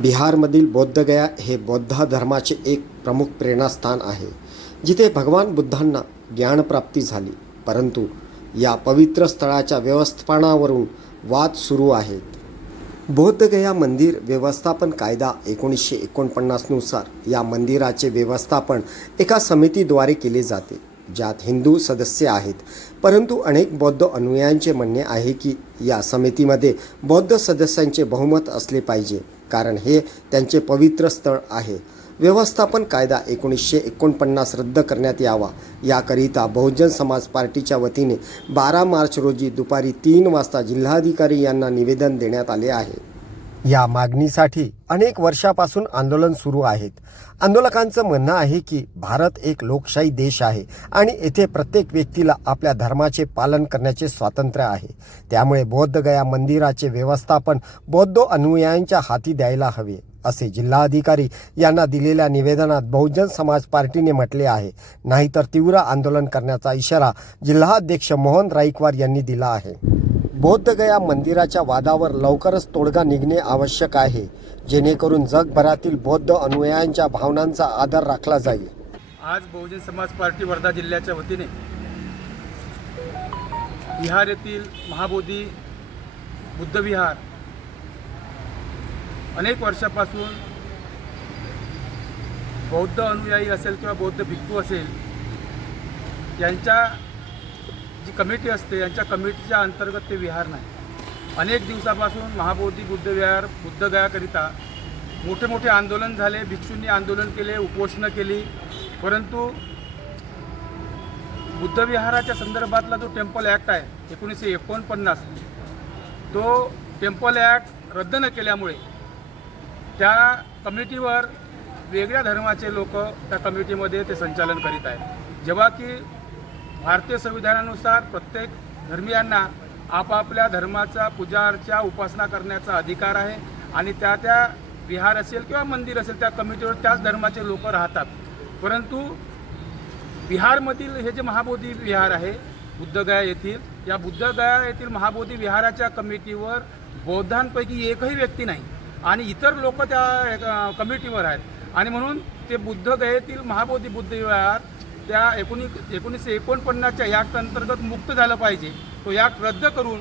बिहारमधील बौद्धगया हे बौद्ध धर्माचे एक प्रमुख प्रेरणास्थान आहे जिथे भगवान बुद्धांना ज्ञानप्राप्ती झाली. परंतु या पवित्र स्थळाच्या व्यवस्थापनावरून वाद सुरू आहेत. बौद्धगया मंदिर व्यवस्थापन कायदा एकोणीसशे एकोणपन्नासनुसार या मंदिराचे व्यवस्थापन एका समितीद्वारे केले जाते. ज्यात हिंदू सदस्य आहेत. परंतु अनेक बौद्ध अनुयायांचे म्हणणे आहे की या समितीमध्ये बौद्ध सदस्यांचे बहुमत असले पाहिजे कारण हे त्यांचे पवित्र स्थळ आहे. व्यवस्थापन कायदा एकोणीसशे एकोणपन्नास रद्द करण्यात यावा. याकरिता बहुजन समाज पार्टीच्या वतीने बारा मार्च रोजी दुपारी तीन वाजता जिल्हाधिकारी यांना निवेदन देण्यात आले आहे. या मागणीसाठी अनेक वर्षापासून आंदोलन सुरू आहेत. आंदोलकांचं म्हणणं आहे की भारत एक लोकशाही देश आहे आणि येथे प्रत्येक व्यक्तीला आपल्या धर्माचे पालन करण्याचे स्वातंत्र्य आहे. त्यामुळे बौद्धगया मंदिराचे व्यवस्थापन बौद्ध अनुयायांच्या हाती द्यायला हवे असे जिल्हाधिकारी यांना दिलेल्या निवेदनात बहुजन समाज पार्टीने म्हटले आहे. नाहीतर तीव्र आंदोलन करण्याचा इशारा जिल्हाध्यक्ष मोहन राईकवार यांनी दिला आहे. बौद्धगया मंदिराच्या वादावर लवकरच तोडगा निघणे आवश्यक आहे. जेणेकरून जगभरातील बौद्ध अनुयायांच्या भावनांचा आदर राखला जाईल. आज बहुजन समाज पार्टी वर्धा जिल्ह्याच्या वतीने बिहार येथील महाबोधी बुद्धविहार अनेक वर्षापासून बौद्ध अनुयायी असेल किंवा बौद्ध भिक्खू असेल यांच्या जी कमिटी असते यांच्या कमिटीच्या अंतर्गत ते विहार नाही. अनेक दिवसापासून महाबोधी बुद्धविहार बुद्धगयाकरिता मोठे मोठे आंदोलन झाले. भिक्षूंनी आंदोलन केले उपोषणं केली. परंतु बुद्धविहाराच्या संदर्भातला जो टेम्पल ॲक्ट आहे एकोणीसशे एकोणपन्नास तो टेम्पल ॲक्ट रद्द न केल्यामुळे त्या कमिटीवर वेगळ्या धर्माचे लोक त्या कमिटीमध्ये ते संचालन करीत आहेत. जेव्हा की भारतीय संविधानानुसार प्रत्येक धर्मियांना आपापल्या धर्माचा पूजा अर्चा उपासना करण्याचा अधिकार आहे. आणि त्या त्या विहार असेल किंवा मंदिर असेल त्या कमिटीवर त्याच धर्माचे लोक राहतात. परंतु बिहारमधील हे जे महाबोधी विहार आहे बुद्धगया येथील या बुद्धगया येथील महाबोधी विहाराच्या कमिटीवर बौद्धांपैकी एकही व्यक्ती नाही आणि इतर लोक त्या कमिटीवर आहेत. आणि म्हणून ते बुद्धगयेतील महाबोधी बुद्ध विहार त्या एकोणी एकोणीसशे एकोणपन्नासच्या याक्ट अंतर्गत मुक्त झालं पाहिजे. तो याक्ट रद्द करून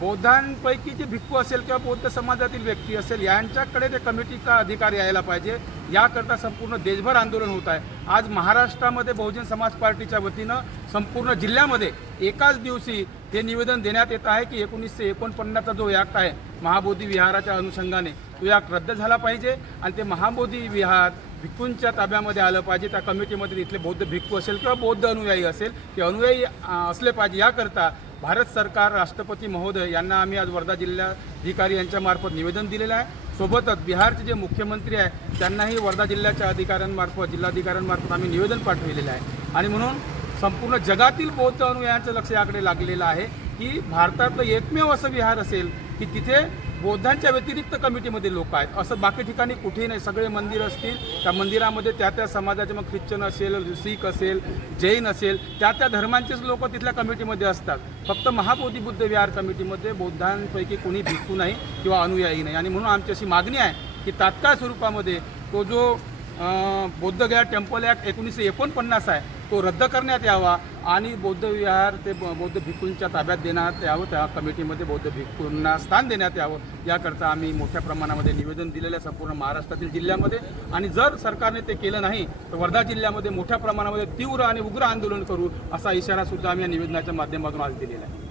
बौद्धांपैकी जे भिक्खू असेल किंवा बौद्ध समाजातील व्यक्ती असेल यांच्याकडे ते कमिटीचा अधिकार यायला पाहिजे. याकरता संपूर्ण देशभर आंदोलन होत आहे. आज महाराष्ट्रामध्ये बहुजन समाज पार्टीच्या वतीनं संपूर्ण जिल्ह्यामध्ये एकाच दिवशी हे निवेदन देण्यात येत आहे की एकोणीसशे एकोणपन्नासचा जो याक्ट आहे महाबोधी विहाराच्या अनुषंगाने. तो या रद्द झाला पाहिजे आणि ते महाबोधी विहार भिक्खूंच्या ताब्यामध्ये आलं पाहिजे. त्या कमिटीमध्ये इथले बौद्ध भिक्खू असेल किंवा बौद्ध अनुयायी असेल ते अनुयायी असले पाहिजे. याकरता भारत सरकार राष्ट्रपती महोदय यांना आम्ही आज वर्धा जिल्हाधिकारी यांच्यामार्फत निवेदन दिलेलं आहे. सोबतच बिहारचे जे मुख्यमंत्री आहे त्यांनाही वर्धा जिल्ह्याच्या अधिकाऱ्यांमार्फत जिल्हाधिकाऱ्यांमार्फत आम्ही निवेदन पाठविलेलं आहे. आणि म्हणून संपूर्ण जगातील बौद्ध अनुयायांचं लक्ष याकडे लागलेलं आहे की भारतातलं एकमेव असं विहार असेल की तिथे बौद्धांच्या व्यतिरिक्त कमिटीमध्ये लोक आहेत. असं बाकी ठिकाणी कुठेही नाही. सगळे मंदिर असतील. त्या मंदिरामध्ये त्या त्या समाजाचे मग ख्रिश्चन असेल सिख असेल जैन असेल त्या त्या धर्मांचेच लोक तिथल्या कमिटीमध्ये असतात. फक्त महाबोधी बुद्ध विहार कमिटीमध्ये बौद्धांपैकी कोणी भिक्खू नाही किंवा अनुयायी नाही. आणि म्हणून आमची अशी मागणी आहे की तात्काळ स्वरूपामध्ये तो जो अं, बौद्धगया टेम्पल ॲक्ट एकोणीसशे एकोणपन्नास आहे तो रद्द करण्यात यावा आणि बौद्ध विहार ते बौद्ध भिक्खूंच्या ताब्यात देण्यात यावं त्या कमिटीमध्ये बौद्ध भिक्खूंना स्थान देण्यात यावं याकरता आम्ही मोठ्या प्रमाणामध्ये निवेदन दिलेलं आहे संपूर्ण महाराष्ट्रातील जिल्ह्यामध्ये. आणि जर सरकारने ते केलं नाही तर वर्धा जिल्ह्यामध्ये मोठ्या प्रमाणामध्ये तीव्र आणि उग्र आंदोलन करू असा इशारा सुद्धा आम्ही या निवेदनाच्या माध्यमातून आज दिलेला आहे.